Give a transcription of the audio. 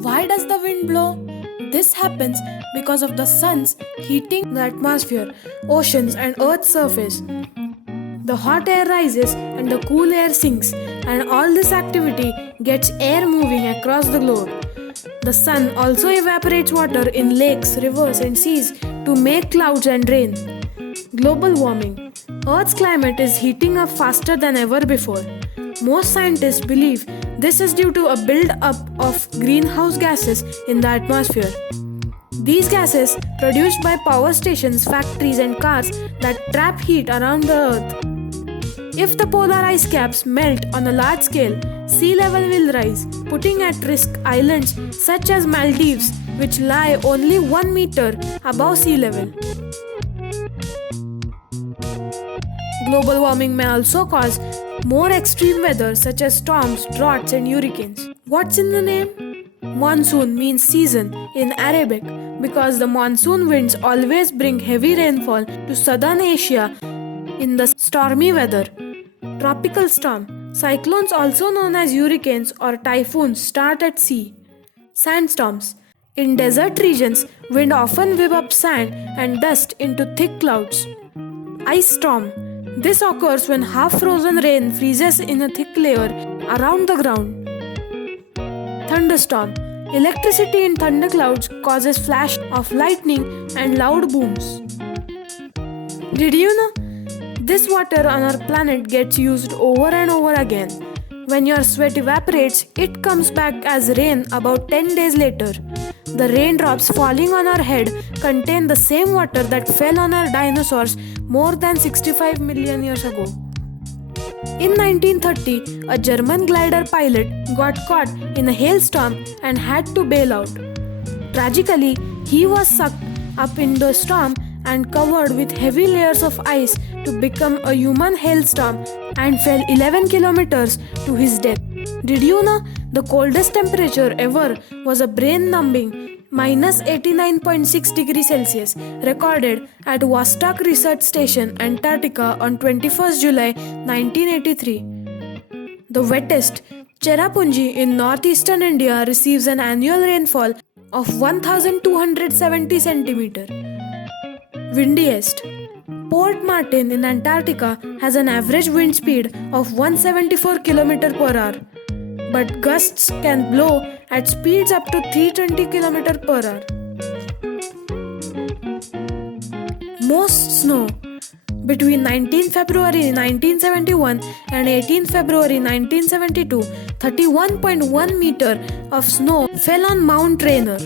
Why does the wind blow? This happens because of the sun's heating the atmosphere, oceans, and Earth's surface. The hot air rises and the cool air sinks, and all this activity gets air moving across the globe. The sun also evaporates water in lakes, rivers, and seas to make clouds and rain. Global warming. Earth's climate is heating up faster than ever before. Most scientists believe this is due to a build-up of greenhouse gases in the atmosphere. These gases, produced by power stations, factories, and cars that trap heat around the Earth. If the polar ice caps melt on a large scale, sea level will rise, putting at risk islands such as Maldives, which lie only 1 meter above sea level. Global warming may also cause more extreme weather such as storms, droughts, and hurricanes. What's in the name? Monsoon means season in Arabic because the monsoon winds always bring heavy rainfall to southern Asia in the stormy weather. Tropical storm. Cyclones, also known as hurricanes or typhoons, start at sea. Sandstorms. In desert regions, wind often whip up sand and dust into thick clouds. Ice storm. This occurs when half-frozen rain freezes in a thick layer around the ground. Thunderstorm. Electricity in thunderclouds causes flash of lightning and loud booms. Did you know? This water on our planet gets used over and over again. When your sweat evaporates, it comes back as rain about 10 days later. The raindrops falling on our head contain the same water that fell on our dinosaurs more than 65 million years ago. In 1930, a German glider pilot got caught in a hailstorm and had to bail out. Tragically, he was sucked up in the storm and covered with heavy layers of ice to become a human hailstorm and fell 11 kilometers to his death. Did you know the coldest temperature ever was a brain-numbing minus 89.6 degrees Celsius recorded at Vostok Research Station, Antarctica on 21st July 1983. The wettest, Cherrapunji in northeastern India receives an annual rainfall of 1270 centimeters. Windiest. Port Martin in Antarctica has an average wind speed of 174 km per hour, but gusts can blow at speeds up to 320 km per hour. Most snow. Between 19 February 1971 and 18 February 1972, 31.1 meter of snow fell on Mount Rainier.